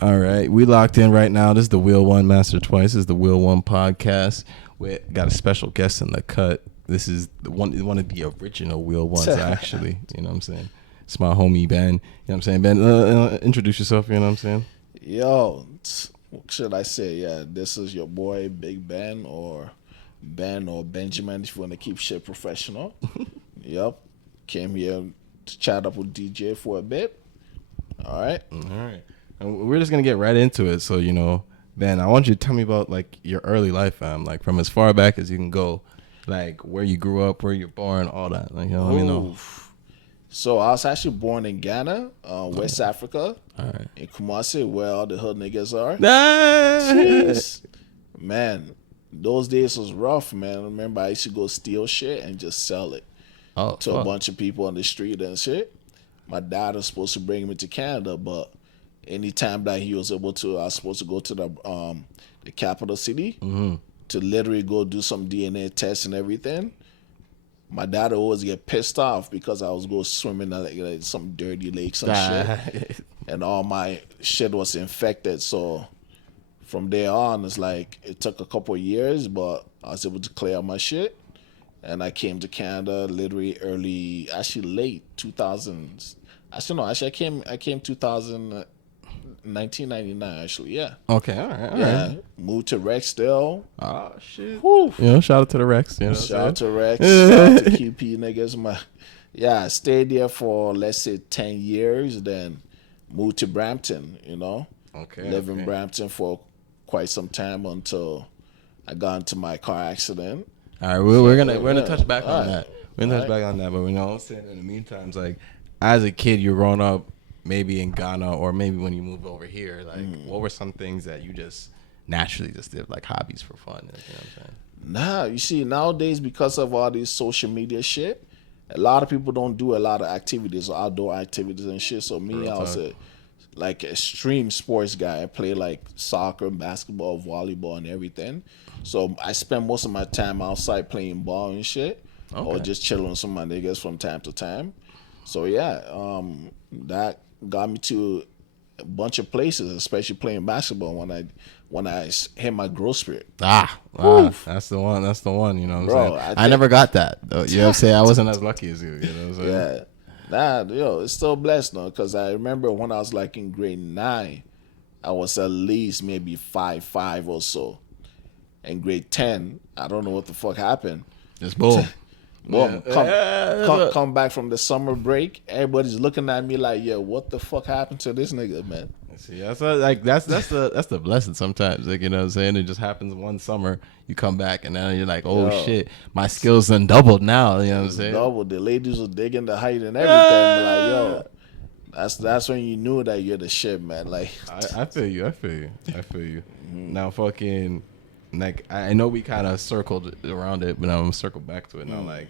All right, we locked in right now. This is the Wheel1 Master Twice. This is the Wheel1 podcast. We got a special guest in the cut. This is one of the original Wheel1s, actually. You know what I'm saying? It's my homie Ben. You know what I'm saying? Ben, introduce yourself. You know what I'm saying? Yo, what should I say? Yeah, this is your boy Big Ben or Benjamin if you want to keep shit professional. Yep. Came here to chat up with DJ for a bit. All right. All right. And we're just going to get right into it. So, Ben, I want you to tell me about, like, your early life, fam. Like, from as far back as you can go. Like, where you grew up, where you're born, all that. Like, let me know. So, I was actually born in Ghana, West Africa. All right. In Kumasi, where all the hood niggas are. Nice. Man, those days was rough, man. I remember I used to go steal shit and just sell it to a bunch of people on the street and shit. My dad was supposed to bring me to Canada, but anytime that he was able to, I was supposed to go to the capital city to literally go do some DNA tests and everything. My dad would always get pissed off because I was go swimming in like some dirty lakes and shit, and all my shit was infected. So from there on, it's like it took a couple of years, but I was able to clear out my shit, and I came to Canada literally late 2000s. I came 2000. 1999 actually, yeah. Okay, all right. Moved to Rexdale. Oh shit. Woo. Shout out to the Rex. Shout out to Rex. Shout out to QP niggas. I stayed there for let's say 10 years, then moved to Brampton, Okay. Lived in Brampton for quite some time until I got into my car accident. All right, we're gonna touch back on that. We're gonna touch back on that, but I'm saying in the meantime, it's like as a kid you're growing up maybe in Ghana or maybe when you moved over here, like what were some things that you just naturally just did, like hobbies for fun? You know what I'm saying? Nah, you see, nowadays because of all this social media shit, a lot of people don't do a lot of activities or outdoor activities and shit. So me, I was a extreme sports guy. I played like soccer, basketball, volleyball, and everything. So I spend most of my time outside playing ball and shit, or just chilling with some of my niggas from time to time. So yeah, that got me to a bunch of places, especially playing basketball when I hit my growth spirit. That's the one. You know what I'm saying? I never got that. Though. You know what I'm saying? I wasn't as lucky as you. You know what I'm saying? Yeah. It's still blessed though, because I remember when I was like in grade 9, I was at least maybe 5'5" or so. In grade 10, I don't know what the fuck happened. Just boom. Boom, come back from the summer break. Everybody's looking at me like, "Yo, what the fuck happened to this nigga, man?" See, that's the blessing sometimes. Like, you know what I'm saying? It just happens one summer. You come back and then you're like, "Oh shit, my skills done doubled now." You know what I'm saying? Doubled. The ladies were digging the height and everything. Like, yo, that's when you knew that you're the shit, man. Like, I feel you. Now, fucking, like, I know we kind of circled around it, but I'm gonna circle back to it now. Like,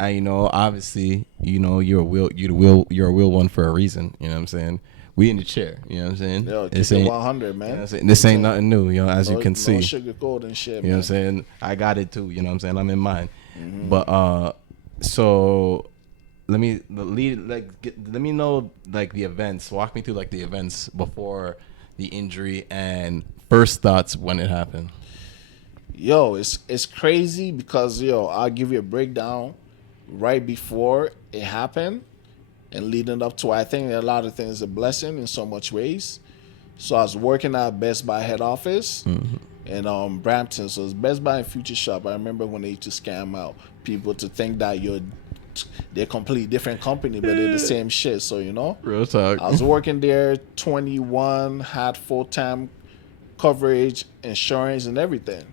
obviously, you're a Wheel1 for a reason. You know what I'm saying? We in the chair. You know what I'm saying? Yo, keep it 100, man. This ain't nothing new. As you can see. No sugarcoat and shit. You know what I'm saying? I got it too. You know what I'm saying? I'm in mine. But so let me know like the events. Walk me through like the events before the injury and first thoughts when it happened. Yo, it's crazy because I'll give you a breakdown right before it happened and leading up to it. I think a lot of things are a blessing in so much ways. So I was working at Best Buy head office in Brampton. So it's Best Buy and Future Shop. I remember when they used to scam out people to think that they're a completely different company, but they're the same shit. So real talk. I was working there, 21, had full-time coverage, insurance, and everything.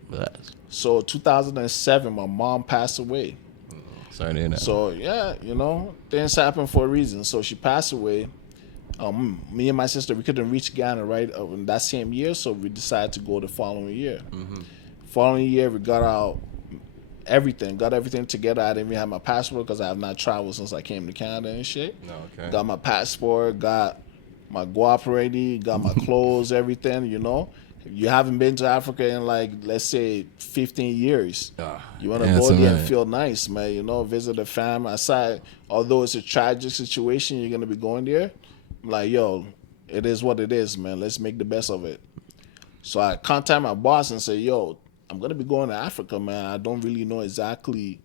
So 2007, my mom passed away. Sorry to hear that. So yeah, things happen for a reason. So she passed away. Me and my sister, we couldn't reach Ghana right in that same year, so we decided to go the following year. Following year, we got everything together. I didn't even have my passport because I have not traveled since I came to Canada and shit. Got my passport, got my guap ready, got my clothes, everything. You haven't been to Africa in like, let's say 15 years. You want to go there and feel nice, man, visit the fam. Aside, although it's a tragic situation, you're going to be going there. I'm like, yo, it is what it is, man. Let's make the best of it. So I contact my boss and say, yo, I'm going to be going to Africa, man. I don't really know exactly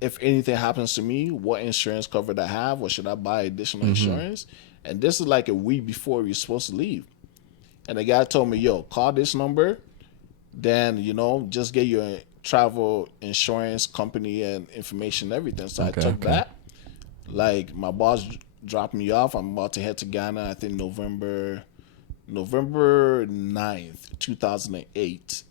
if anything happens to me, what insurance cover I have, or should I buy additional insurance? And this is like a week before we're supposed to leave. And the guy told me, yo, call this number, then, just get your travel insurance company and information and everything. So I took that. Like, my boss dropped me off. I'm about to head to Ghana, I think November 9th, 2008.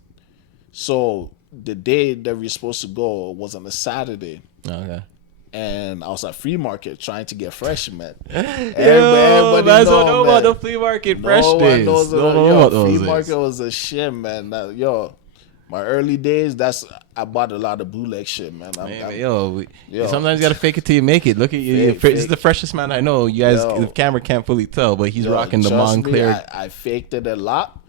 So the day that we were supposed to go was on a Saturday. Okay. And I was at flea market trying to get fresh, man. Everybody know about the flea market fresh days. Flea market was a shit, man. My early days, I bought a lot of bootleg shit, man. Sometimes you gotta fake it till you make it. Look at you. This is the freshest man I know. You guys, the camera can't fully tell, but he's rocking the Montclair. I faked it a lot.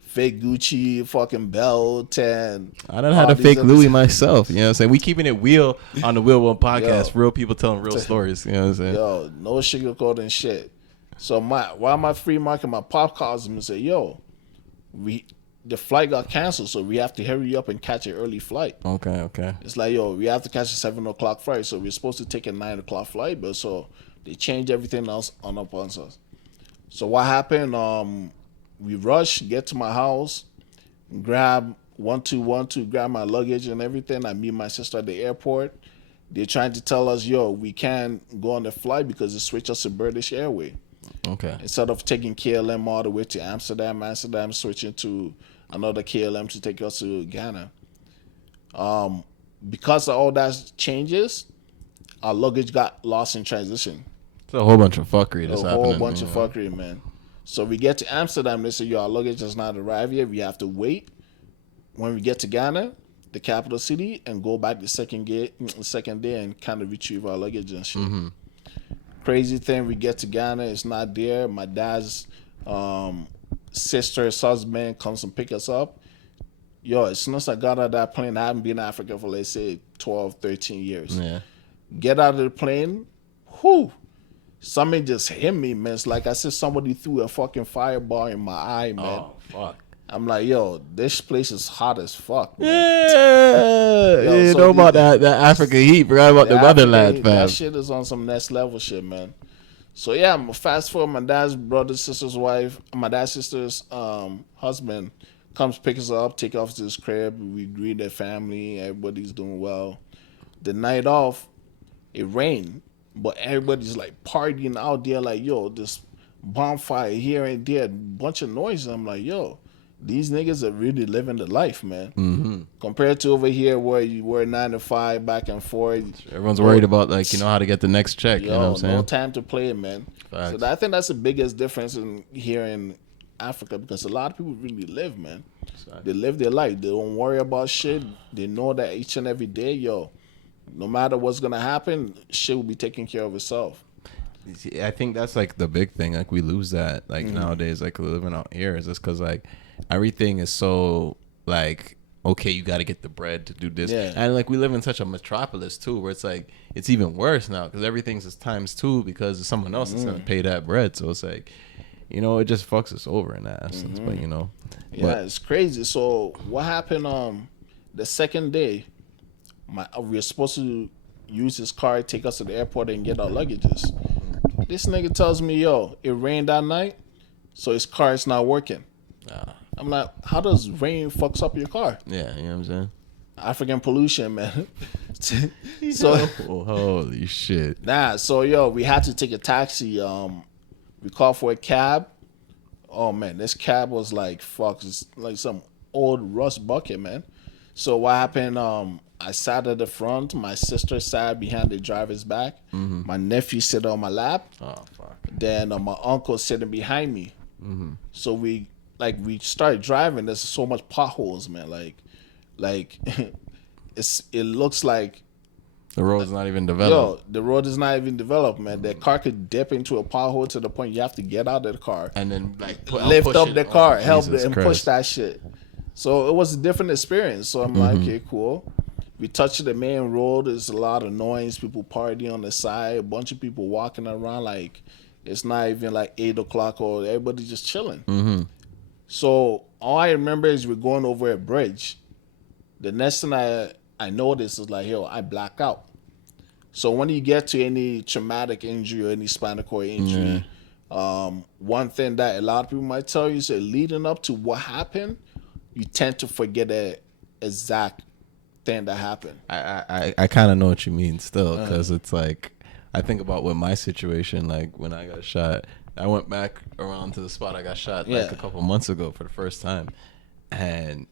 Fake Gucci fucking belt, and I don't know how to fake Louis myself. You know what I'm saying? We keeping it real on the Wheel1 podcast. Real people telling real stories. You know what I'm saying? No sugarcoating shit. So while my free market, my pop calls him and say, yo, the flight got canceled, so we have to hurry up and catch an early flight. Okay. It's like, yo, we have to catch a 7 o'clock flight, so we're supposed to take a 9 o'clock flight, but so they changed everything else on up on us. So what happened? We rushed, get to my house, grab 1212, grab my luggage and everything. I meet my sister at the airport. They're trying to tell us, yo, we can't go on the flight because they switched us to British Airways. Okay. Instead of taking KLM all the way to Amsterdam switching to another KLM to take us to Ghana. Because of all that changes, our luggage got lost in transition. It's a whole bunch of fuckery that's happening. A whole bunch of fuckery, man. So we get to Amsterdam, they say, yo, our luggage has not arrived yet. We have to wait. When we get to Ghana, the capital city, and go back the second day and kind of retrieve our luggage and shit. Crazy thing, we get to Ghana, it's not there. My dad's sister's husband comes and pick us up. Yo, as soon as I got out of that plane, I haven't been in Africa for, let's say, 12, 13 years. Yeah. Get out of the plane, whoo. Something just hit me, man. It's like I said somebody threw a fucking fireball in my eye, man. Oh, fuck. I'm like, yo, this place is hot as fuck, man. Yeah. You know about that Africa heat. Forgot about the motherland, fam. That shit is on some next level shit, man. So, yeah, fast forward, my dad's brother, sister's wife, my dad's sister's husband comes pick us up, take us to his crib. We greet their family. Everybody's doing well. The night off, it rained. But everybody's like partying out there, like, yo, this bonfire here and there, bunch of noise. I'm like, yo, these niggas are really living the life, man. Compared to over here where you were 9 to 5 back and forth. Everyone's worried about, like, how to get the next check. You know what I'm saying? No time to play, man. Facts. So I think that's the biggest difference here in Africa, because a lot of people really live, man. They live their life. They don't worry about shit. They know that each and every day, yo, no matter what's gonna happen, shit will be taken care of itself. I think that's like the big thing. Like we lose that like nowadays. Like living out here is just because like everything is so like okay, you got to get the bread to do this, and like we live in such a metropolis too, where it's like it's even worse now because everything's just times 2 because someone else is gonna pay that bread. So it's like it just fucks us over in that essence. But it's crazy. So what happened? The second day. We were supposed to use his car, take us to the airport, and get our luggages. This nigga tells me, yo, it rained that night, so his car is not working. I'm like, how does rain fucks up your car? Yeah, you know what I'm saying? African pollution, man. So holy shit. So we had to take a taxi. We called for a cab. Oh man, this cab was like it's like some old rust bucket, man. So what happened? I sat at the front. My sister sat behind the driver's back. My nephew sat on my lap. Oh fuck. Then my uncle sitting behind me. So we started driving. There's so much potholes, man. Like it looks like the road's not even developed. Yo, the road is not even developed, man. The car could dip into a pothole to the point you have to get out of the car and then like lift up the car, help it, and push that shit. So it was a different experience. So I'm like, okay, cool. We touched the main road. There's a lot of noise, people partying on the side, a bunch of people walking around like It's not even like 8 o'clock or everybody just chilling. Mm-hmm. So all I remember is we're going over a bridge. The next thing I noticed is like, yo, I black out. So when you get to any traumatic injury or any spinal cord injury, one thing that a lot of people might tell you is that leading up to what happened, you tend to forget the exact thing that happened. I kind of know what you mean still, because it's like, I think about with my situation, like when I got shot, I went back around to the spot I got shot like a couple months ago for the first time, and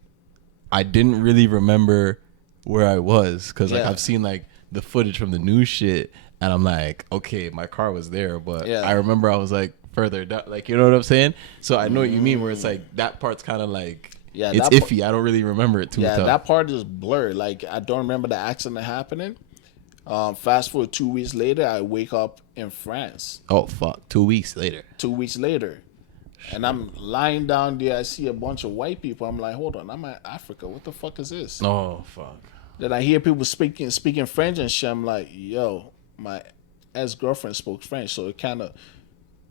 I didn't really remember where I was, because like I've seen like the footage from the new shit, and I'm like, okay, my car was there, but I remember I was like further down, like, you know what I'm saying? So I know what you mean, where it's like that part's kind of like, it's iffy. I don't really remember it too tough. That part is blurred. Like, I don't remember the accident happening. Fast forward 2 weeks later, I wake up in France. Oh fuck! 2 weeks later. 2 weeks later. And I'm lying down there. I see a bunch of white people. I'm like, hold on, I'm in Africa. What the fuck is this? Oh fuck! Then I hear people speaking French and shit. I'm like, yo, my ex-girlfriend spoke French, so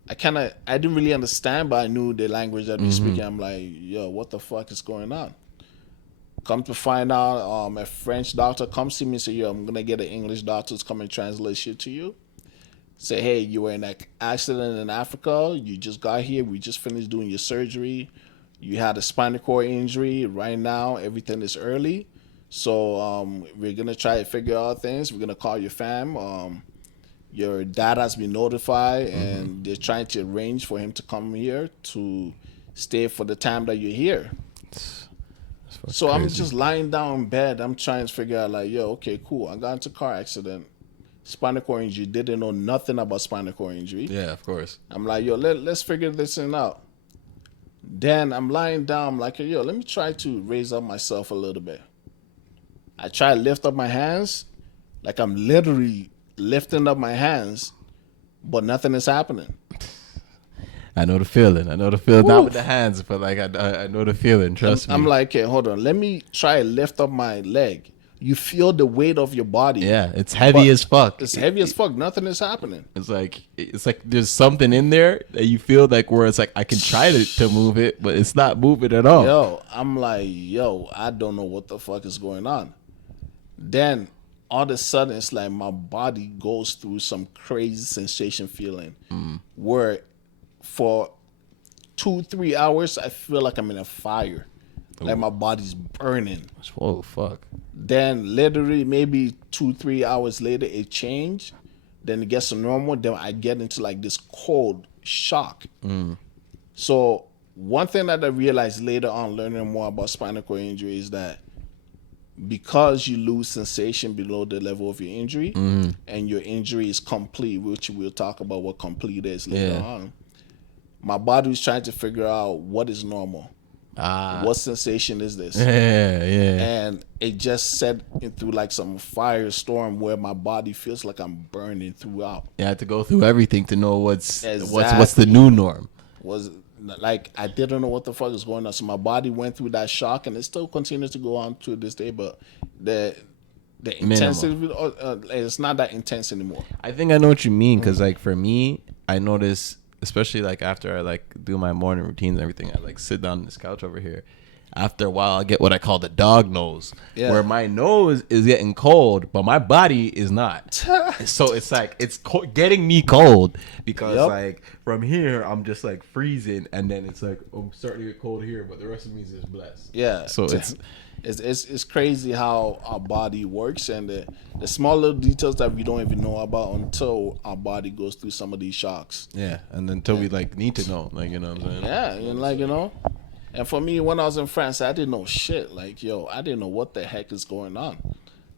I didn't really understand, but I knew the language that we speaking. I'm like, yo, what the fuck is going on? Come to find out, a French doctor comes to me and say, yo, I'm gonna get an English doctor to come and translate shit to you. Say, hey, you were in an accident in Africa. You just got here. We just finished doing your surgery. You had a spinal cord injury. Right now, everything is early. So we're going to try to figure out things. We're going to call your fam. Your dad has been notified, and they're trying to arrange for him to come here to stay for the time that you're here. So crazy. I'm just lying down in bed. I'm trying to figure out, like, yo, okay, cool. I got into a car accident. Spinal cord injury. Didn't know nothing about spinal cord injury. Yeah, of course. I'm like, yo, let's figure this thing out. Then I'm lying down. I'm like, yo, let me try to raise up myself a little bit. I try to lift up my hands. Like, I'm literally lifting up my hands, but nothing is happening. I know the feeling. Not with the hands, but like I know the feeling. Trust me. I'm like, okay, hold on. Let me try to lift up my leg. You feel the weight of your body. Yeah, it's heavy as fuck. It's heavy as fuck. Nothing is happening. It's like there's something in there that you feel like where it's like I can try to move it, but it's not moving at all. Yo, I'm like, yo, I don't know what the fuck is going on. Then all of a sudden, it's like my body goes through some crazy sensation feeling where for 2-3 hours, I feel like I'm in a fire. Ooh. Like my body's burning. Whoa, fuck. Then literally maybe 2-3 hours later, it changed. Then it gets to normal. Then I get into like this cold shock. So one thing that I realized later on, learning more about spinal cord injury, is that because you lose sensation below the level of your injury, and your injury is complete, which we'll talk about what complete is later on, my body was trying to figure out what is normal. What sensation is this? And it just set into like some firestorm where my body feels like I'm burning throughout. You had to go through everything to know what's the new norm. Was like I didn't know what the fuck is going on. So my body went through that shock, and it still continues to go on to this day. But the intensity, it's not that intense anymore. I think I know what you mean, because like for me, I notice, especially like after I like do my morning routines and everything, I like sit down on this couch over here. After a while, I get what I call the dog nose, where my nose is getting cold, but my body is not. So it's like it's getting me cold, because like from here I'm just like freezing, and then it's like I'm starting to get cold here, but the rest of me is just blessed. Yeah. So it's crazy how our body works, and the small little details that we don't even know about until our body goes through some of these shocks. Yeah, and until we like need to know, like, you know what I'm saying? Yeah, and like, you know. And for me, when I was in France, I didn't know shit. Like, yo, I didn't know what the heck is going on.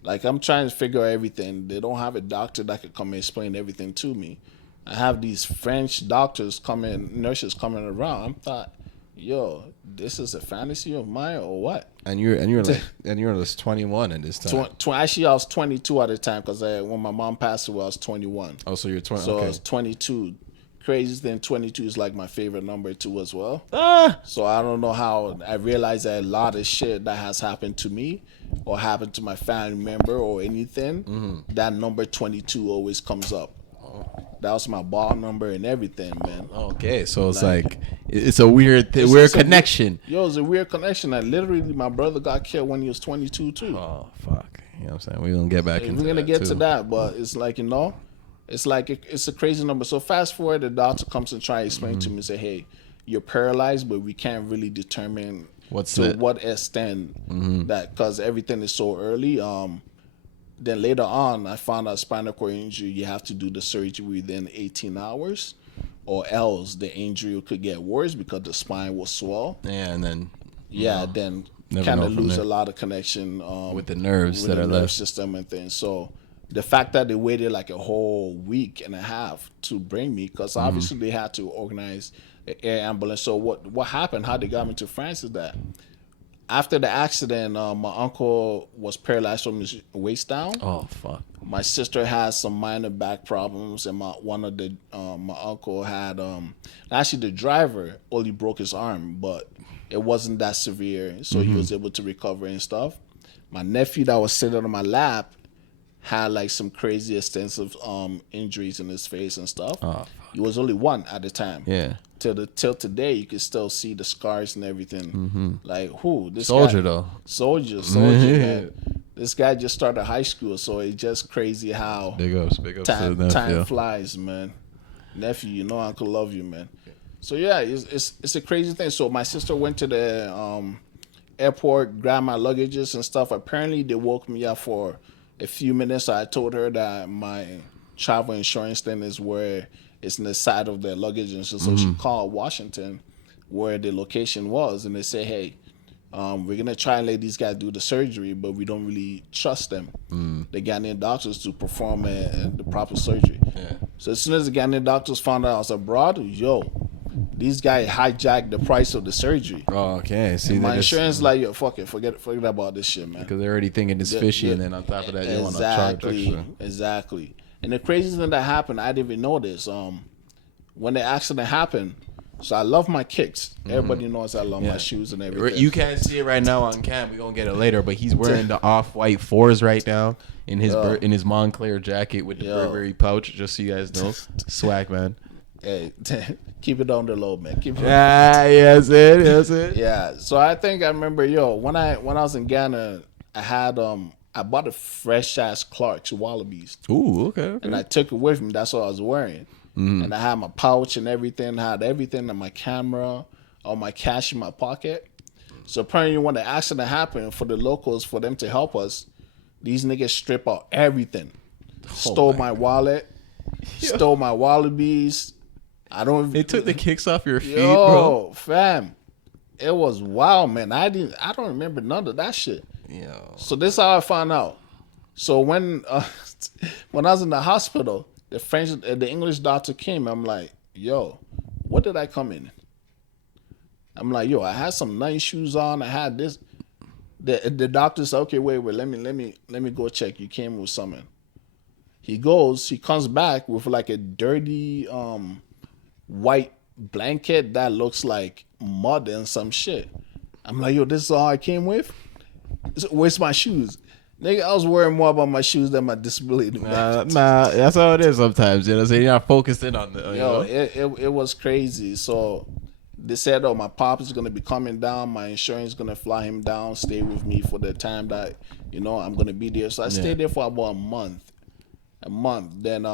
Like, I'm trying to figure out everything. They don't have a doctor that could come and explain everything to me. I have these French doctors nurses coming around. I thought, yo, this is a fantasy of mine or what? And you're just 21 at this time. Actually, I was 22 at the time, because when my mom passed away, I was 21. Oh, so you're 20. So okay. I was 22. Crazy thing, 22 is like my favorite number too as well. So I don't know how I realized that a lot of shit that has happened to me or happened to my family member or anything, that number 22 always comes up. That was my ball number and everything, man. Okay, so it's like it's a weird connection. It's a weird connection. Like literally, my brother got killed when he was 22 too. Oh fuck, you know what I'm saying? We're gonna get back into that. We're gonna get to that, but it's like it's like it's a crazy number. So fast forward, the doctor comes and try to explain to me and say, hey, you're paralyzed, but we can't really determine what extent that, because everything is so early. Then later on, I found out spinal cord injury, you have to do the surgery within 18 hours, or else the injury could get worse because the spine will swell. Yeah, and then then kind of lose a lot of connection with the nerves with that the are nerve left system and things. So the fact that they waited like a whole week and a half to bring me, because obviously they had to organize an air ambulance. So what happened? How they got me to France is that after the accident, my uncle was paralyzed from his waist down. Oh fuck! My sister had some minor back problems, and my uncle had actually the driver only broke his arm, but it wasn't that severe, so he was able to recover and stuff. My nephew that was sitting on my lap had like some crazy extensive injuries in his face and stuff. Oh, he was only one at the time. Yeah. Till today, you can still see the scars and everything. Like, this soldier guy, though. Soldier, man. This guy just started high school, so it's just crazy how big ups time flies, man. Nephew, Uncle love you, man. So yeah, it's a crazy thing. So my sister went to the airport, grabbed my luggages and stuff. Apparently, they woke me up for a few minutes. So I told her that my travel insurance thing is where it's in the side of the luggage, and so she called Washington, where the location was, and they say, hey, we're gonna try and let these guys do the surgery, but we don't really trust them. The Ghanaian doctors to perform the proper surgery. Yeah. So as soon as the Ghanaian doctors found out I was abroad, these guys hijacked the price of the surgery. Oh, okay. See, my insurance like, fuck it, forget about this shit, man. Because they're already thinking it's fishy, and then on top of that, they want to charge extra. Exactly. And the craziest thing that happened, I didn't even know this. When the accident happened, so I love my kicks. Everybody knows I love my shoes and everything. You can't see it right now on cam. We're going to get it later. But he's wearing the off-white 4s right now in his Montclair jacket with the Burberry pouch, just so you guys know. Swag, man. Hey, keep it on the low, man. Keep it yes, it. Yeah. So I think I remember, when I was in Ghana, I had I bought a fresh ass Clark's Wallabies. Ooh, okay. And I took it with me. That's what I was wearing. And I had my pouch and everything. I had everything in my camera, all my cash in my pocket. So apparently when the accident happened, for the locals, for them to help us, these niggas strip out everything. Stole my wallet, stole my Wallabies. They took the kicks off your feet, bro. Fam. It was wild, man. I don't remember none of that shit. Yo. So this is how I found out. So when I was in the hospital, the English doctor came. I'm like, what did I come in? I'm like, I had some nice shoes on. I had this. The doctor said, okay, wait, let me go check. You came with something. He comes back with like a dirty white blanket that looks like mud and some shit. I'm like, this is all I came with? Where's my shoes? Nigga, I was worrying more about my shoes than my disability. Nah, that's how it is sometimes. You know what I'm saying? You're not focused in on the. It was crazy. So they said, my pop is going to be coming down. My insurance is going to fly him down, stay with me for the time that, I'm going to be there. So I stayed there for about a month. Then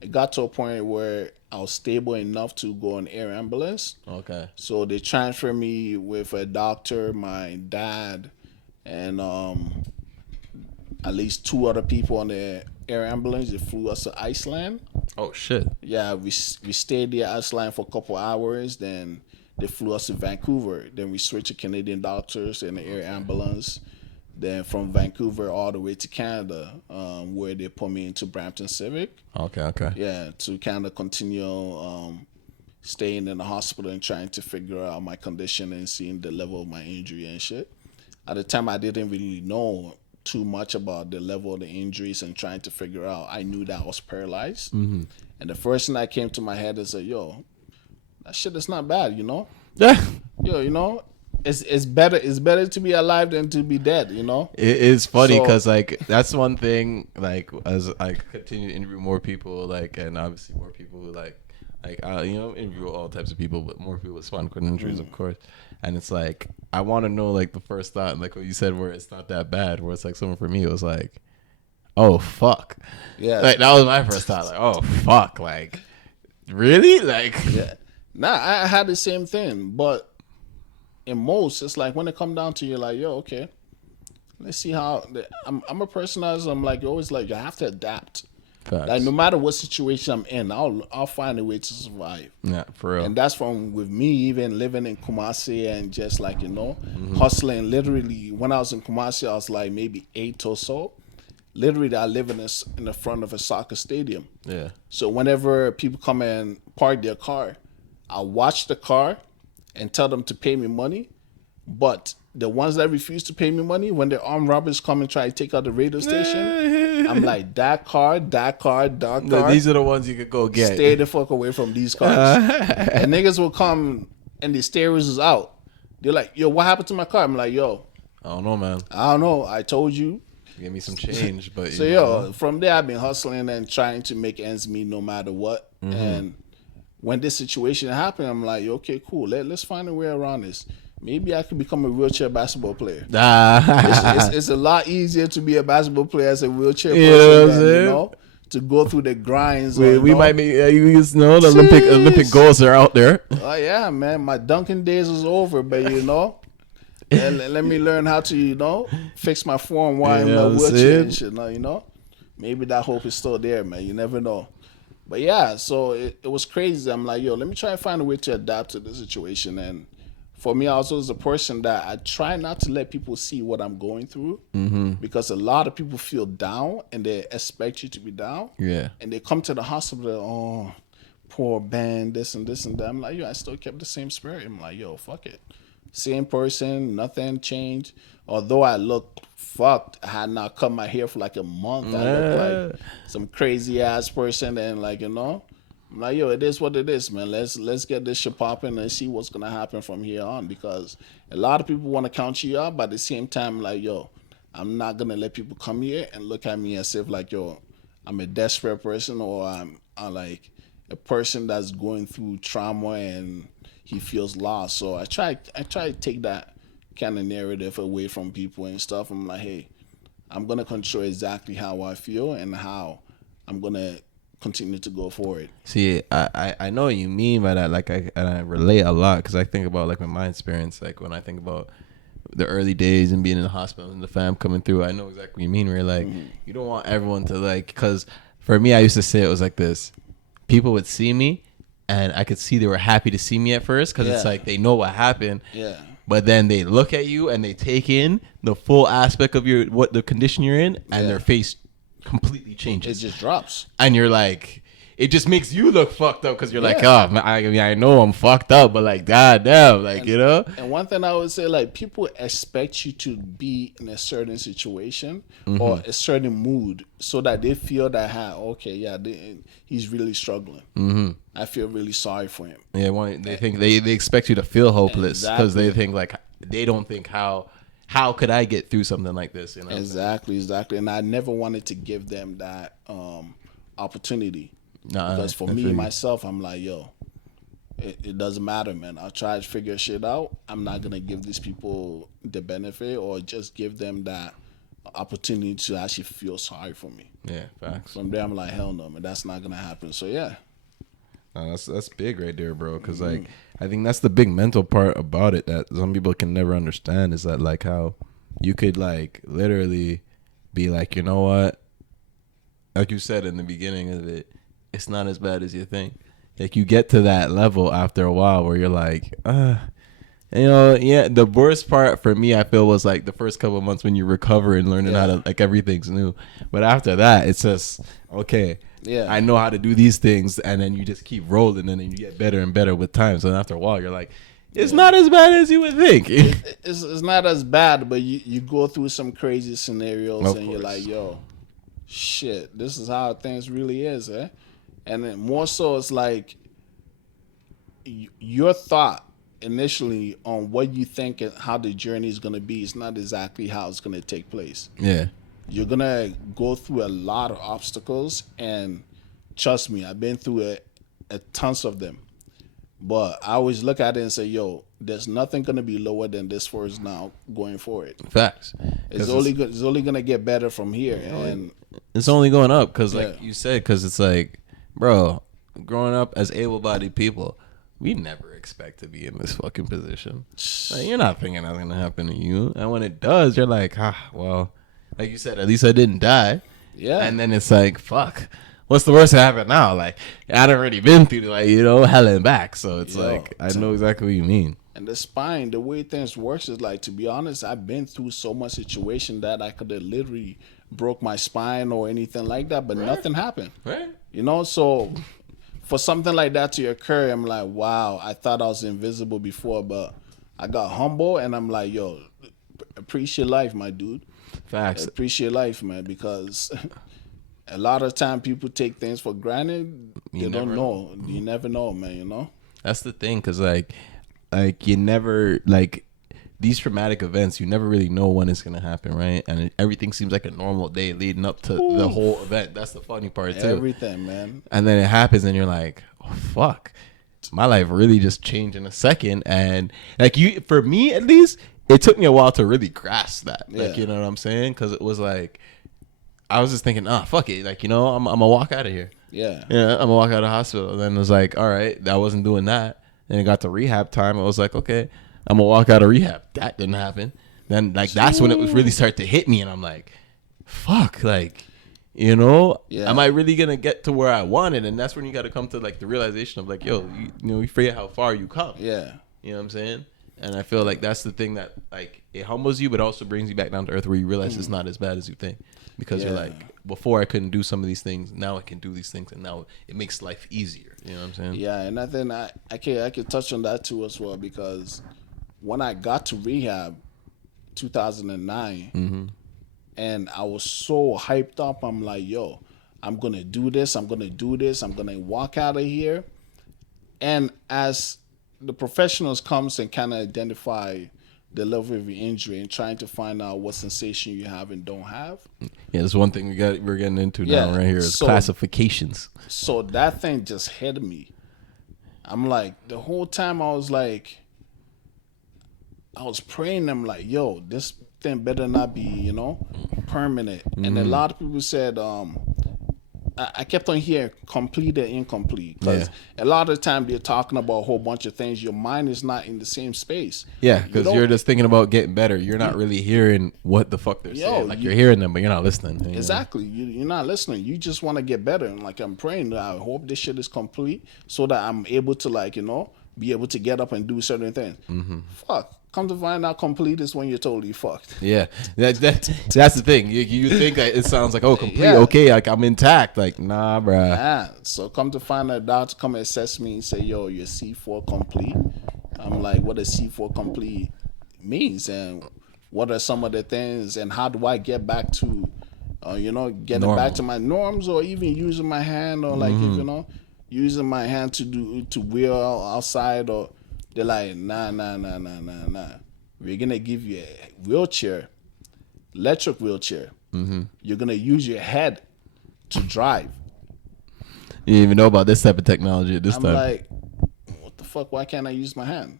it got to a point where I was stable enough to go on air ambulance. Okay. So they transferred me with a doctor, my dad, and at least 2 other people on the air ambulance. They flew us to Iceland. Oh shit. Yeah, we stayed there at Iceland for a couple hours. Then they flew us to Vancouver. Then we switched to Canadian doctors in the air ambulance. Then from Vancouver all the way to Canada, where they put me into Brampton Civic. Okay. Yeah, to kind of continue staying in the hospital and trying to figure out my condition and seeing the level of my injury and shit. At the time, I didn't really know too much about the level of the injuries and trying to figure out. I knew that I was paralyzed. And the first thing that came to my head is that, that shit is not bad, Yeah. it's better to be alive than to be dead, you know. It's funny because like that's one thing. Like as I continue to interview more people, like and obviously more people who like I interview all types of people, but more people with spinal cord injuries, of course. And it's like I want to know like the first thought, like what you said, where it's not that bad. Where it's like someone for me, it was like, oh fuck, yeah, like that was my first thought, like oh fuck, like really, like yeah. Nah, I had the same thing, but in most, it's like when it come down to you, like yo, okay, let's see how. I'm a person as I'm like always like you have to adapt. Facts. Like no matter what situation I'm in, I'll find a way to survive. Yeah, for real. And that's from with me even living in Kumasi and just like hustling. Literally, when I was in Kumasi, I was like maybe 8 or so. Literally, I live in the front of a soccer stadium. Yeah. So whenever people come and park their car, I watch the car and tell them to pay me money. But the ones that refuse to pay me money, when the armed robbers come and try to take out the radio station, I'm like, that car. No, these are the ones you could go get. Stay the fuck away from these cars. And niggas will come and the stereos is out. They're like, yo, what happened to my car? I'm like, yo, I don't know, man. I don't know. I told you. Give me some change, but so yo, from there I've been hustling and trying to make ends meet no matter what. And when this situation happened, I'm like, okay, cool. Let's find a way around this. Maybe I could become a wheelchair basketball player. It's a lot easier to be a basketball player as a wheelchair person than, to go through the grinds. We might be, the Olympic goals are out there. Oh yeah, man, my dunking days is over, but let me learn how to fix my form while I'm in a wheelchair and shit. Maybe that hope is still there, man. You never know. But yeah, so it was crazy. I'm like, yo, let me try and find a way to adapt to the situation. And for me, also as a person that I try not to let people see what I'm going through, because a lot of people feel down and they expect you to be down. Yeah. And they come to the hospital, oh, poor Ben, this and this and that. I'm like, yo, I still kept the same spirit. I'm like, yo, fuck it. Same person, nothing changed. Although I look fucked, I had not cut my hair for like a month. I look like some crazy ass person, and I'm like, yo, it is what it is, man. Let's get this shit popping and see what's gonna happen from here on. Because a lot of people want to count you out, but at the same time, like, yo, I'm not gonna let people come here and look at me as if like, yo, I'm a desperate person or I'm like a person that's going through trauma and he feels lost. So I try to take that kind of narrative away from people and stuff. I'm like, hey, I'm gonna control exactly how I feel and how I'm gonna continue to go forward. See, I know what you mean by that. Like I relate a lot because I think about like my experience. Like when I think about the early days and being in the hospital and the fam coming through, I know exactly what you mean. Where like you don't want everyone to like, because for me, I used to say it was like this: people would see me. And I could see they were happy to see me at first because it's like they know what happened. Yeah. But then they look at you and they take in the full aspect of what the condition you're in, and their face completely changes. It just drops. And you're like, it just makes you look fucked up because you're like, oh, I know I'm fucked up, but like, goddamn, like, And one thing I would say, like, people expect you to be in a certain situation or a certain mood so that they feel that, he's really struggling. I feel really sorry for him. Yeah, they think they expect you to feel hopeless because they think like they don't think how could I get through something like this? Exactly. And I never wanted to give them that opportunity. Because for me, myself, I'm like, yo, it doesn't matter, man. I'll try to figure shit out. I'm not going to give these people the benefit or just give them that opportunity to actually feel sorry for me. Yeah, facts. From there, I'm like, hell no, man. That's not going to happen. So, yeah. No, that's big right there, bro. Because, like, I think that's the big mental part about it that some people can never understand is that, like, how you could, like, literally be like, you know what? Like you said in the beginning of it, it's not as bad as you think. Like you get to that level after a while where you're like, the worst part for me, I feel, was like the first couple of months when you recover and learning how to, like, everything's new. But after that, it's just, okay, I know how to do these things. And then you just keep rolling and then you get better and better with time. So then after a while, you're like, it's not as bad as you would think. It's not as bad, but you go through some crazy scenarios and you're like, yo, shit, this is how things really is, eh? And then more so, it's like your thought initially on what you think and how the journey is going to be. It's not exactly how it's going to take place. Yeah. You're going to go through a lot of obstacles, and trust me, I've been through a tons of them. But I always look at it and say, yo, there's nothing going to be lower than this for us now going forward. Facts. It's only going to get better from here. And it's only going up because, like you said, because it's like, bro, growing up as able-bodied people, we never expect to be in this fucking position. Like, you're not thinking that's going to happen to you. And when it does, you're like, well, like you said, at least I didn't die. Yeah. And then it's like, fuck. What's the worst that happened now? Like, I'd already been through, like, hell and back. So it's like, I know exactly what you mean. And the spine, the way things works is like, to be honest, I've been through so much situation that I could have literally broke my spine or anything like that, but nothing happened. Right. So for something like that to occur, I'm like, wow, I thought I was invisible before, but I got humble, and I'm like, yo, appreciate life, my dude. Facts. Appreciate life, man, because a lot of time people take things for granted. They don't know. You never know, man, That's the thing, because, like you never, like, these traumatic events, you never really know when it's going to happen, right? And everything seems like a normal day leading up to the whole event. That's the funny part, too. Everything, man. And then it happens, and you're like, oh, fuck. My life really just changed in a second. And, like, for me, at least, it took me a while to really grasp that. Like, you know what I'm saying? Because it was like, I was just thinking, fuck it. Like, I'm going to walk out of here. Yeah. Yeah, I'm going to walk out of the hospital. And then it was like, all right, I wasn't doing that. Then it got to rehab time. I was like, okay, I'm going to walk out of rehab. That didn't happen. Then, like, that's when it was really start to hit me. And I'm like, fuck, like, am I really going to get to where I wanted? And that's when you got to come to, like, the realization of, like, yo, you forget how far you come. Yeah. You know what I'm saying? And I feel like that's the thing that, like, it humbles you, but also brings you back down to earth, where you realize it's not as bad as you think. Because you're like, before I couldn't do some of these things, now I can do these things, and now it makes life easier. You know what I'm saying? Yeah, and I think I can touch on that too as well, because when I got to rehab, 2009, and I was so hyped up, I'm like, yo, I'm gonna do this, I'm gonna walk out of here. And as the professionals comes and kind of identify the level of your injury and trying to find out what sensation you have and don't have. Yeah, that's one thing we're getting into now right here is classifications. So that thing just hit me. I'm like, the whole time I was praying, I'm like, yo, this thing better not be, permanent. And a lot of people said, I kept on hearing complete and incomplete, because a lot of the time they're talking about a whole bunch of things. Your mind is not in the same space. Yeah, because you're just thinking about getting better. You're not really hearing what the fuck they're saying. Like, you're hearing them, but you're not listening. Exactly. You're not listening. You just want to get better. And like, I'm praying that I hope this shit is complete so that I'm able to, like, be able to get up and do certain things. Fuck. Come to find out, complete is when you're totally fucked. Yeah, that's the thing. You think it sounds like, oh, complete, okay, like I'm intact. Like, nah, bruh. Yeah. So come to find out, doctor come assess me and say, yo, you're C4 complete. I'm like, what does C4 complete means, and what are some of the things, and how do I get back to, getting back to my norms, or even using my hand, or like, if, using my hand to wheel outside, or. They're like, nah. We're going to give you a wheelchair, electric wheelchair. You're going to use your head to drive. You didn't even know about this type of technology at this time. I'm like, what the fuck? Why can't I use my hand?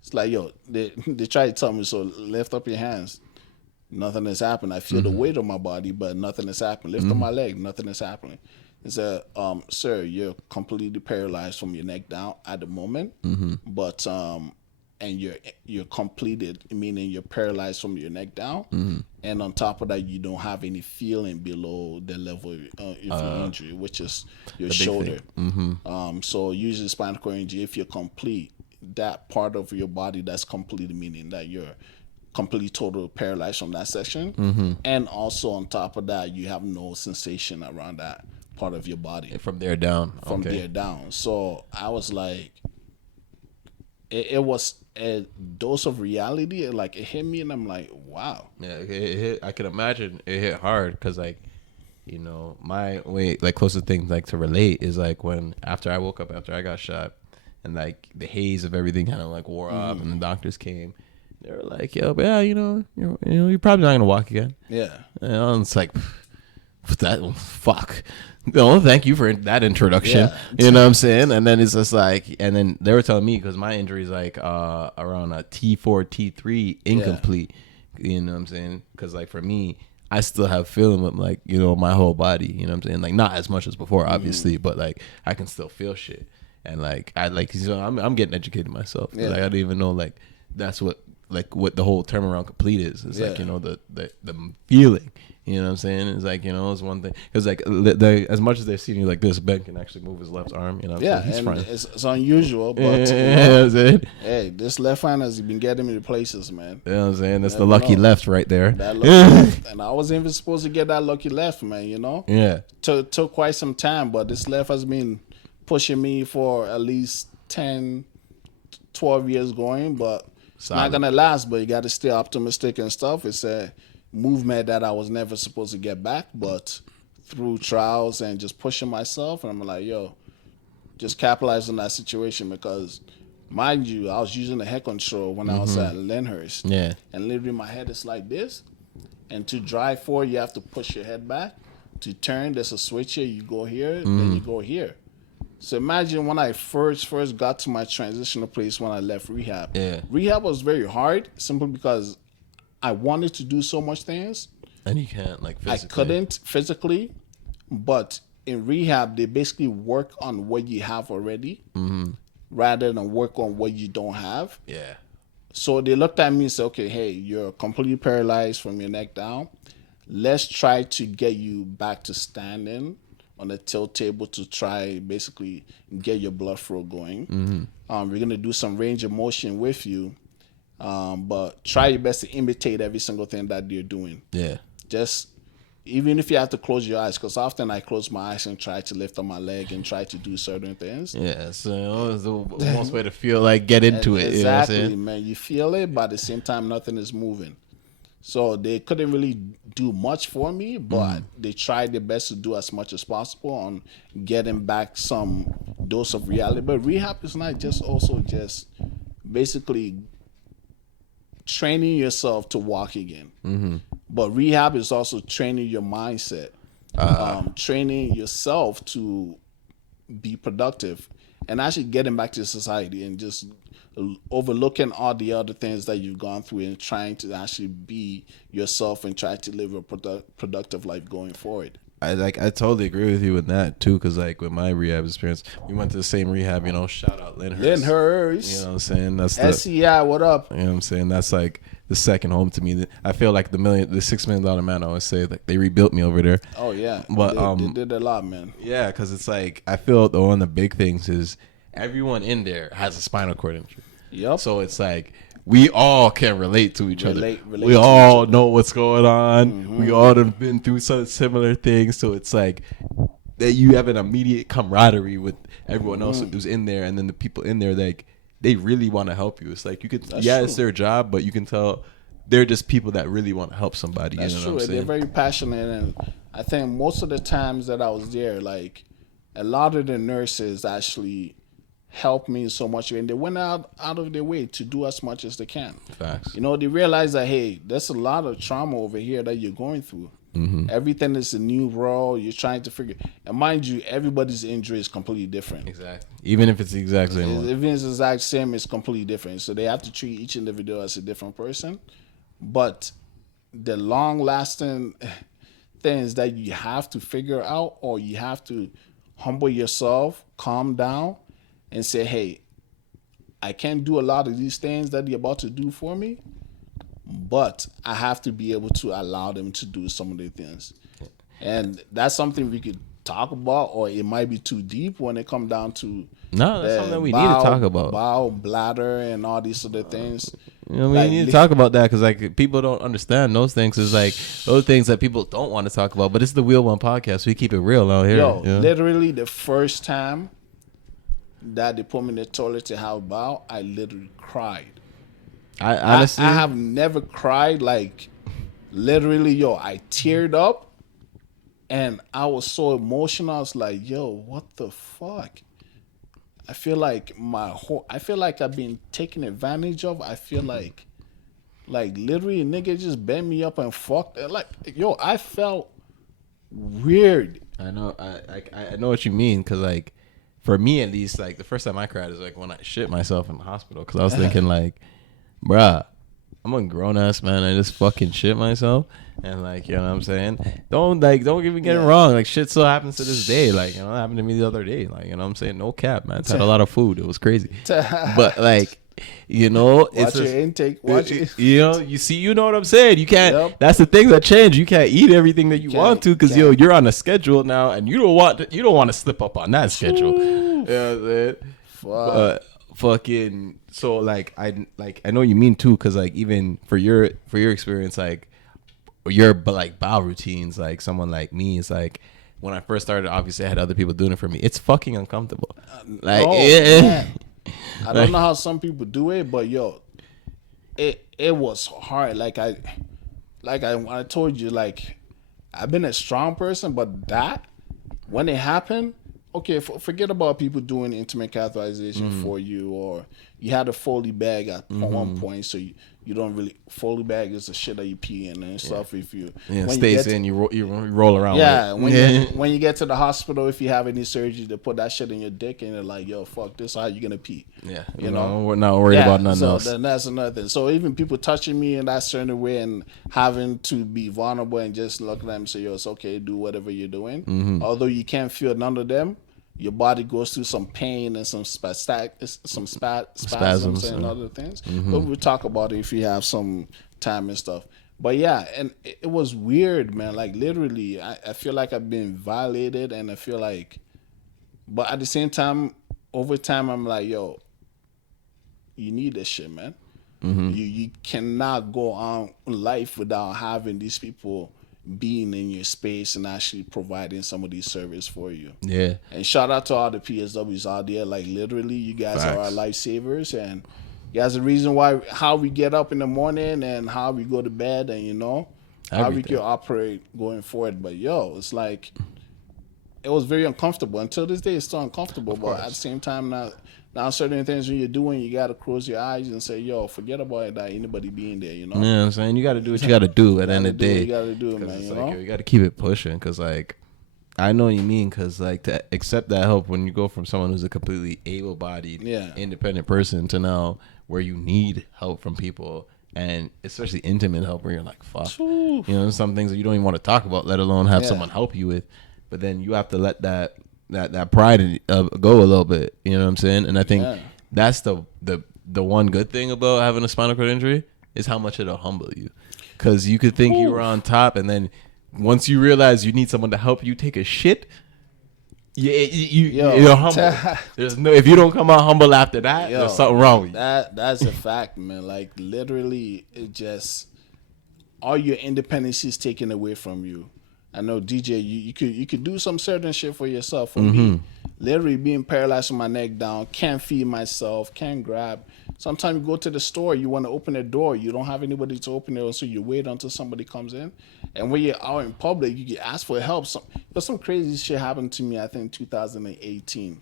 It's like, yo, they try to tell me, so lift up your hands. Nothing has happened. I feel the weight of my body, but nothing has happened. Lift up my leg. Nothing is happening. He said, sir, you're completely paralyzed from your neck down at the moment, but and you're completed, meaning you're paralyzed from your neck down, and on top of that, you don't have any feeling below the level of your injury, which is your shoulder. So usually spinal cord injury, if you're complete, that part of your body that's complete, meaning that you're completely total paralyzed from that section, and also on top of that, you have no sensation around that part of your body from there down. There down. So I was like, it was a dose of reality. Like, it hit me, and I'm like, wow. Yeah, it hit. I can imagine it hit hard, because, like, my way, like, closest thing, like, to relate is like when after I woke up after I got shot, and like the haze of everything kind of like wore off, and the doctors came. They were like, "Yo, but yeah, you're probably not gonna walk again." Yeah. And it's like, fuck. No, thank you for that introduction. Yeah. You know what I'm saying? And then it's just like, and then they were telling me because my injury is like around a T4, T3 incomplete. You know what I'm saying? Because like for me, I still have feeling with like, my whole body. You know what I'm saying? Like not as much as before, obviously, but like I can still feel shit. And like I'm getting educated myself. Yeah. Like, I didn't even know like that's what the whole turnaround complete is. It's like the feeling. You know what I'm saying? It's like, it's one thing. Because, like, as much as they're seeing you like this, Ben can actually move his left arm. You know what I'm saying? He's fine. It's unusual, but, hey, this left hand has been getting me to places, man. You know what I'm saying? That's the lucky left right there. That lucky left. And I wasn't even supposed to get that lucky left, man, Yeah. Took quite some time, but this left has been pushing me for at least 10, 12 years going, but it's not going to last, but you got to stay optimistic and stuff. It's a movement that I was never supposed to get back, but through trials and just pushing myself, and I'm like, yo, just capitalize on that situation because, mind you, I was using the head control when I was at Lyndhurst. Yeah. And literally my head is like this, and to drive forward, you have to push your head back. To turn, there's a switch here, you go here, then you go here. So imagine when I first got to my transitional place when I left rehab. Yeah. Rehab was very hard simply because I wanted to do so much things. And you can't, like, physically. I couldn't physically, but in rehab, they basically work on what you have already rather than work on what you don't have. Yeah. So they looked at me and said, okay, hey, you're completely paralyzed from your neck down. Let's try to get you back to standing on a tilt table to try basically get your blood flow going. We're going to do some range of motion with you. But try your best to imitate every single thing that you're doing. Yeah. Just, even if you have to close your eyes, because often I close my eyes and try to lift up my leg and try to do certain things. Yeah, so it's the most way to feel like get into it. Exactly, you know what I'm saying? Man. You feel it, but at the same time, nothing is moving. So they couldn't really do much for me, but they tried their best to do as much as possible on getting back some dose of reality. But rehab is not just also just basically training yourself to walk again. But rehab is also training your mindset, training yourself to be productive and actually getting back to society and just overlooking all the other things that you've gone through and trying to actually be yourself and try to live a productive life going forward. I totally agree with you with that too, because like with my rehab experience, we went to the same rehab, shout out Lyndhurst. Lyndhurst. You know what I'm saying? That's SCI, what up? You know what I'm saying? That's like the second home to me. I feel like the $6 million man, I always say, like they rebuilt me over there. Oh yeah. But they did a lot, man. Yeah, because it's like I feel one of the big things is everyone in there has a spinal cord injury. Yep. So it's like we all can relate to each other. We to all know what's going on. We all have been through some similar things. So it's like that you have an immediate camaraderie with everyone else who's in there, and then the people in there, like they really want to help you. It's like you could, it's their job, but you can tell they're just people that really want to help somebody. That's you know true. What I'm saying? They're very passionate, and I think most of the times that I was there, like a lot of the nurses actually helped me so much, and they went out of their way to do as much as they can. Facts. They realize that, hey, there's a lot of trauma over here that you're going through. Everything is a new role. You're trying to figure, and mind you, everybody's injury is completely different. Exactly. Even if it's the exact same one. Even if it's the exact same, it's completely different. So they have to treat each individual as a different person. But the long-lasting things that you have to figure out, or you have to humble yourself, calm down, and say, hey, I can't do a lot of these things that you're about to do for me, but I have to be able to allow them to do some of the things. And that's something we could talk about, or it might be too deep when it comes down to that's something we need to talk about. Bowel, bladder, and all these other things. We need to talk about that because like people don't understand those things. Is like those things that people don't want to talk about. But it's the Wheel1 podcast. We keep it real out here. Literally the first time that they put me in the toilet to have a bowel, I literally cried. I honestly, I have never cried like literally, I teared up and I was so emotional. I was like, yo, what the fuck? I feel like I've been taken advantage of. I feel like literally a nigga just bent me up and fucked. Like, yo, I felt weird. I know. I know what you mean, because like, for me at least, like the first time I cried is like when I shit myself in the hospital, because I was thinking like, bruh, I'm a grown ass man. I just fucking shit myself, and like, you know what I'm saying. Don't get me getting wrong. Like, shit still happens to this day. Like, you know, it happened to me the other day. Like, you know what I'm saying. No cap, man. I had a lot of food. It was crazy, but like. You know, watch your intake. Watch it. You know, you know what I'm saying. You can't. Yep. That's the thing that changed. You can't eat everything that you want to, because you're on a schedule now, and you don't want to slip up on that schedule. You know what I'm saying? Fuck. Fucking. So like I know what you mean too, because like even for your experience, like your like bowel routines, like someone like me is like. When I first started, obviously I had other people doing it for me. It's fucking uncomfortable. Like, I don't know how some people do it, but yo, it was hard. Like I told you, like I've been a strong person, but that when it happened, okay, forget about people doing intimate catheterization for you, or you had a Foley bag at one point, so you don't really Foley bag is the shit that you pee in and stuff. If you stays in, you roll around. Yeah, with it. When you get to the hospital, if you have any surgery, they put that shit in your dick, and they're like, "Yo, fuck this, how you gonna pee?" Yeah, you know, we're not worried about nothing else. Then that's another thing. So even people touching me in that certain way and having to be vulnerable and just look at them and say, "Yo, it's okay, do whatever you're doing," although you can't feel none of them. Your body goes through some pain and some spasms and other things. But we'll talk about it if you have some time and stuff. But yeah, and it was weird, man. Like literally, I feel like I've been violated, and I feel like, but at the same time, over time, I'm like, yo, you need this shit, man. You cannot go on life without having these people being in your space and actually providing some of these service for you. Yeah. And shout out to all the PSWs out there. Like literally, you guys are our lifesavers, and you guys are the reason how we get up in the morning and how we go to bed, and you know how we can operate going forward. But yo, it's like it was very uncomfortable. Until this day, it's still uncomfortable. But at the same time, now certain things when you're doing, you gotta close your eyes and say, yo, forget about that anybody being there, you know? Yeah, I'm saying you gotta do what you gotta do at the end of the day. You gotta do it, man. You know? You gotta keep it pushing, because like I know what you mean, because like to accept that help when you go from someone who's a completely able-bodied, independent person to now where you need help from people, and especially intimate help where you're like, fuck, you know, some things that you don't even want to talk about, let alone have someone help you with. But then you have to let that pride go a little bit, you know what I'm saying? And I think that's the one good thing about having a spinal cord injury is how much it'll humble you, because you could think you were on top, and then once you realize you need someone to help you take a shit, you're humble. If you don't come out humble after that, there's something wrong with you. That's a fact, man. Like literally, it just all your independence is taken away from you. I know, DJ, you could do some certain shit for yourself. For me, literally being paralyzed with my neck down, can't feed myself, can't grab. Sometimes you go to the store, you want to open a door, you don't have anybody to open it, so you wait until somebody comes in. And when you're out in public, you get asked for help. Some crazy shit happened to me, I think, 2018.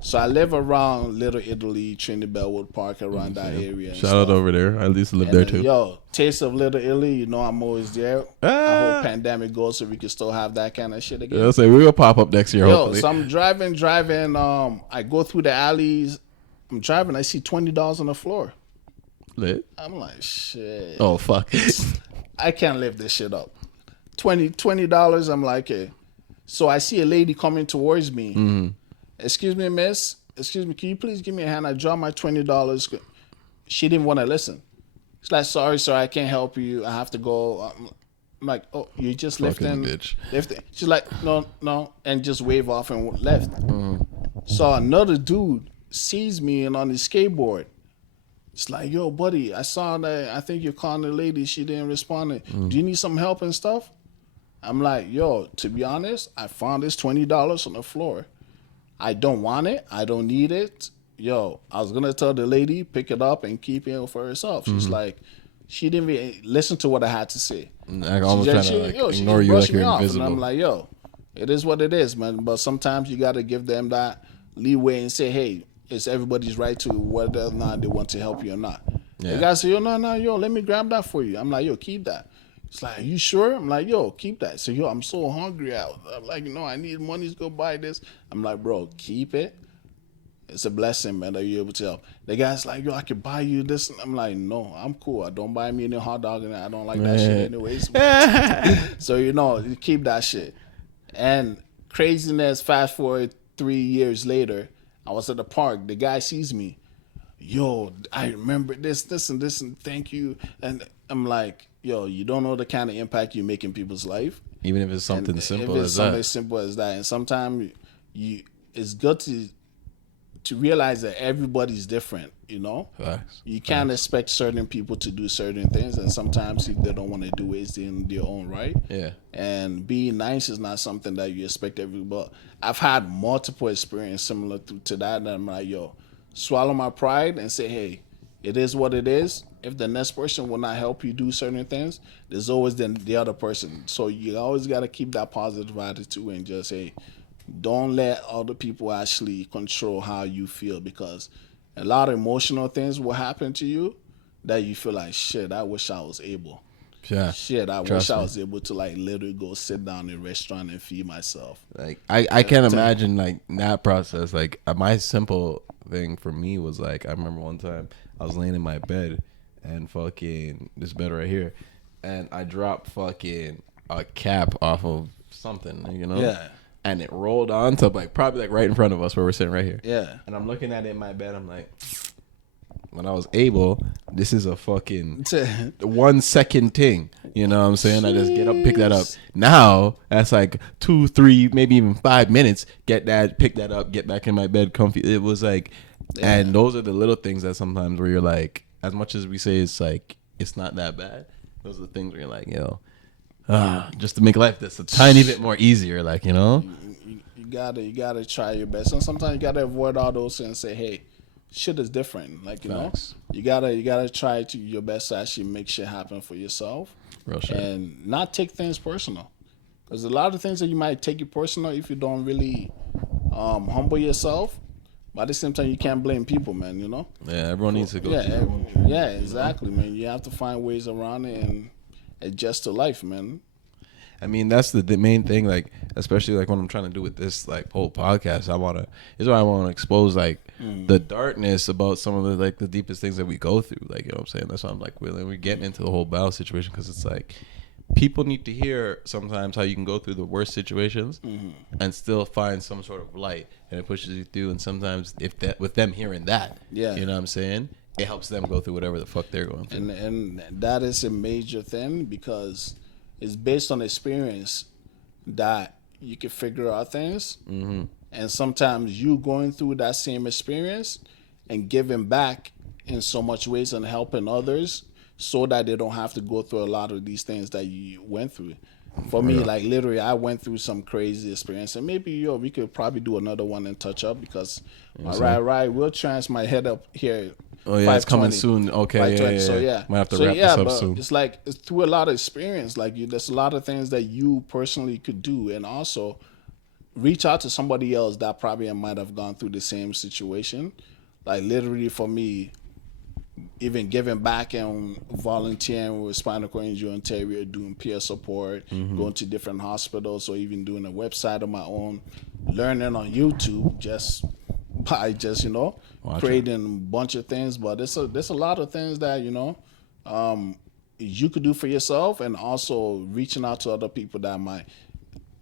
So I live around Little Italy, Trinity Bellwood Park, around that area. Shout out over there. I used to live there too. Yo, taste of Little Italy, you know I'm always there. I hope pandemic goes so we can still have that kind of shit again. I'll say we'll pop up next year, hopefully. So I'm driving. I go through the alleys. I'm driving. I see $20 on the floor. Lit. I'm like, shit. Oh, fuck. I can't live this shit up. $20. I'm like, okay. So I see a lady coming towards me. Excuse me, miss. Excuse me, can you please give me a hand? I dropped my $20. She didn't want to listen. She's like, sorry, sir, I can't help you. I have to go. I'm like, oh, you just lifting? Lifting. She's like, no, and just wave off and left. So another dude sees me and on his skateboard. It's like, yo, buddy, I saw that. I think you're calling the lady. She didn't respond. Do you need some help and stuff? I'm like, yo, to be honest, I found this $20 on the floor. I don't want it. I don't need it. Yo, I was going to tell the lady, pick it up and keep it for herself. She's like, she didn't even listen to what I had to say. I almost trying to ignore you like you're invisible. And I'm like, yo, it is what it is, man. But sometimes you got to give them that leeway and say, hey, it's everybody's right to whether or not they want to help you or not. Yeah. The guy say, yo, no, let me grab that for you. I'm like, yo, keep that. It's like, are you sure? I'm like, yo, keep that. So, yo, I'm so hungry out. I'm like, I need money to go buy this. I'm like, bro, keep it. It's a blessing, man, that you're able to help. The guy's like, yo, I can buy you this. I'm like, no, I'm cool. I don't buy me any hot dog, and I don't like that shit anyways. So, you keep that shit. And craziness, fast forward 3 years later, I was at the park. The guy sees me. Yo, I remember this, and thank you. And I'm like, yo, you don't know the kind of impact you make in people's life. Even if it's something simple as that. If it's something simple as that. And sometimes it's good to realize that everybody's different, Facts. You can't expect certain people to do certain things, and sometimes if they don't want to do it, it's in their own right. Yeah. And being nice is not something that you expect everybody. I've had multiple experiences similar to that, and I'm like, yo, swallow my pride and say, hey, it is what it is. If the next person will not help you do certain things, there's always the other person. So you always got to keep that positive attitude and just, hey, don't let other people actually control how you feel, because a lot of emotional things will happen to you that you feel like, shit, I wish I was able. Yeah. Shit, I wish I was able to literally go sit down in a restaurant and feed myself. Like I can't imagine that process. Like my simple thing for me was I remember one time I was laying in my bed and fucking this bed right here, and I dropped fucking a cap off of something, Yeah. And it rolled on to probably right in front of us where we're sitting right here. Yeah. And I'm looking at it in my bed. I'm like, when I was able, this is a fucking 1 second thing. You know what I'm saying? I just get up, pick that up. Now that's 2, 3, maybe even 5 minutes. Get that, pick that up, get back in my bed, comfy. It was and those are the little things that sometimes where you're like, as much as we say it's not that bad, those are the things where you're like, yo. Just to make life that's a tiny bit more easier, You gotta try your best, and sometimes you gotta avoid all those things and say, hey, shit is different. You gotta try to your best to actually make shit happen for yourself. Real shit. And not take things personal, because a lot of things that you might take it personal if you don't really humble yourself. But at the same time, you can't blame people, man. Yeah, everyone needs to go. Yeah, exactly, man. You have to find ways around it and adjust to life, man. I mean, that's the main thing, especially what I'm trying to do with this whole podcast. Is why I want to expose the darkness about some of the deepest things that we go through. You know what I'm saying? That's why I'm we're getting into the whole battle situation, because it's people need to hear sometimes how you can go through the worst situations and still find some sort of light, and it pushes you through. And sometimes with them hearing that, you know what I'm saying, it helps them go through whatever the fuck they're going through. And that is a major thing, because it's based on experience that you can figure out things. Mm-hmm. And sometimes you going through that same experience and giving back in so much ways and helping others so that they don't have to go through a lot of these things that you went through. For me, literally, I went through some crazy experience, and maybe we could probably do another one and touch up, because my ride Wheel1 might head up here. Oh yeah, it's coming soon. Okay, yeah. So might have to wrap this up soon. It's through a lot of experience. There's a lot of things that you personally could do, and also reach out to somebody else that probably might have gone through the same situation. Literally for me, even giving back and volunteering with Spinal Cord Injury Ontario, doing peer support, going to different hospitals, or even doing a website of my own, learning on YouTube by creating a bunch of things. But there's a lot of things that you could do for yourself, and also reaching out to other people that might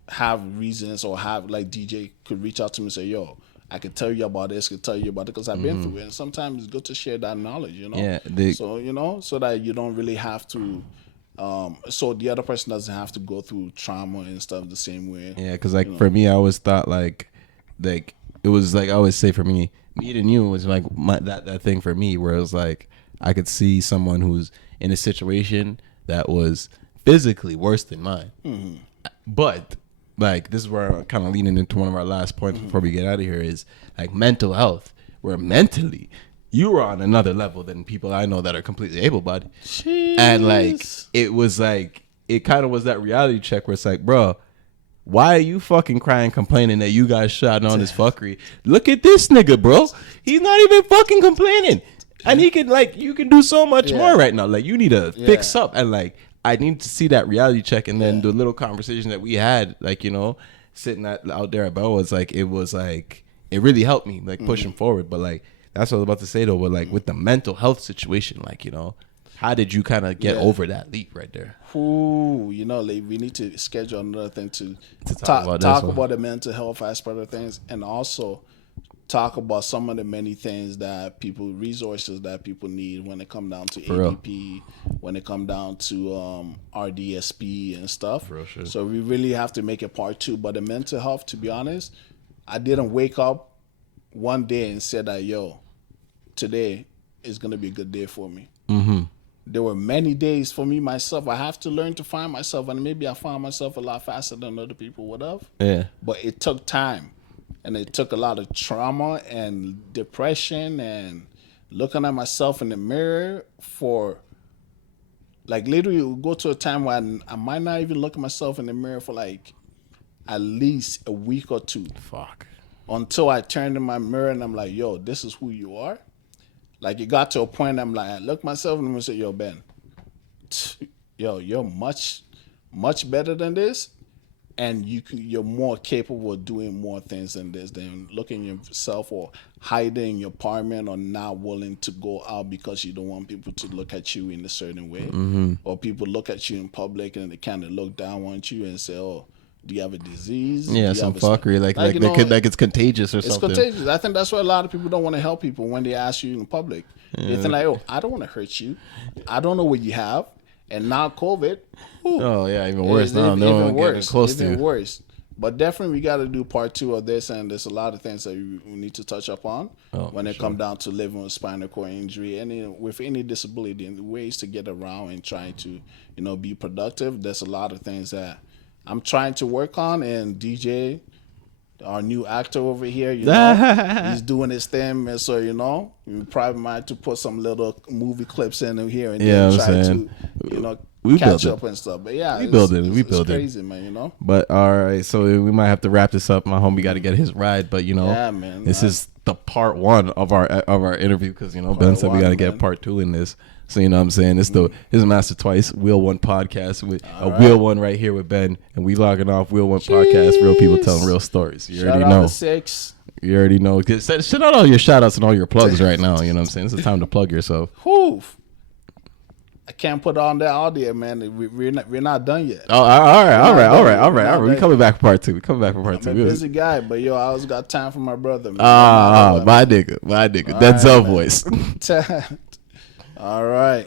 have reasons, or have DJ could reach out to me and say, yo, I could tell you about this, because I've been through it. And sometimes it's good to share that knowledge, Yeah. So that you don't really have to, so the other person doesn't have to go through trauma and stuff the same way. Yeah, because for me, I always thought it was I always say, for me, meeting you was that thing for me, where it was I could see someone who's in a situation that was physically worse than mine, but this is where I'm kind of leaning into one of our last points before we get out of here, is mental health, where mentally you are on another level than people I know that are completely able-bodied. Jeez. And it was it kind of was that reality check where it's bro, Why are you fucking crying, complaining that you guys shot on his fuckery? Look at this nigga, bro. He's not even fucking complaining. And he can, like, you can do so much more right now. Like, you need to fix up. And, like, I need to see that reality check. And then the little conversation that we had, like, you know, sitting out there at Bell was like, it really helped me, like, pushing forward. But, like, that's what I was about to say, though. But, like, with the mental health situation, like, you know, how did you kind of get over that leap right there? Ooh, you know, like, we need to schedule another thing to talk about the mental health aspect of things, and also talk about some of the many things that resources that people need when it come down to ADP, when it come down to RDSP and stuff. Sure. So we really have to make it part 2. But the mental health, to be honest, I didn't wake up one day and said that, yo, today is going to be a good day for me. Mm-hmm. There were many days for me myself. I have to learn to find myself, and maybe I found myself a lot faster than other people would have. Yeah. But it took time, and it took a lot of trauma and depression and looking at myself in the mirror for, like, literally it would go to a time when I might not even look at myself in the mirror for like at least a week or 2. Fuck. Until I turned in my mirror and I'm like, yo, this is who you are. Like, it got to a point I'm like, I look myself and I'm gonna say, yo, Ben, yo, you're much, much better than this, and you're more capable of doing more things than this, than looking yourself or hiding in your apartment or not willing to go out because you don't want people to look at you in a certain way, or people look at you in public and they kind of look down on you and say, oh, do you have a disease? Yeah, some fuckery, like it's contagious or something. It's contagious. I think that's why a lot of people don't want to help people when they ask you in public. They think like, oh, I don't want to hurt you. I don't know what you have. And now COVID. Oh, yeah, even worse now. No one getting close to you. Even worse. But definitely we got to do part 2 of this, and there's a lot of things that we need to touch up on when it comes down to living with spinal cord injury and with any disability, and ways to get around and trying to, you know, be productive. There's a lot of things that I'm trying to work on, and DJ, our new actor over here, you know, he's doing his thing, and so, you know, we probably might have to put some little movie clips in here and then try to, you know, catch up and stuff. But yeah, we build it. It's crazy, man, you know. But all right, so we might have to wrap this up. My homie got to get his ride, but you know, this is the part 1 of our interview, because, you know, Ben said we got to get part 2 in this. So, you know what I'm saying? It's his Master Twice, Wheel1 podcast with Wheel1 right here with Ben. And we logging off Wheel1 podcast, real people telling real stories. You already know. You already know. Send out all your shout outs and all your plugs right now. You know what I'm saying? It's the time to plug yourself. I can't put on that audio, man. We're not done yet. Oh, all right. We coming back for part 2. I'm a busy guy, but yo, I always got time for my brother, man. My nigga. Denzel voice. All right.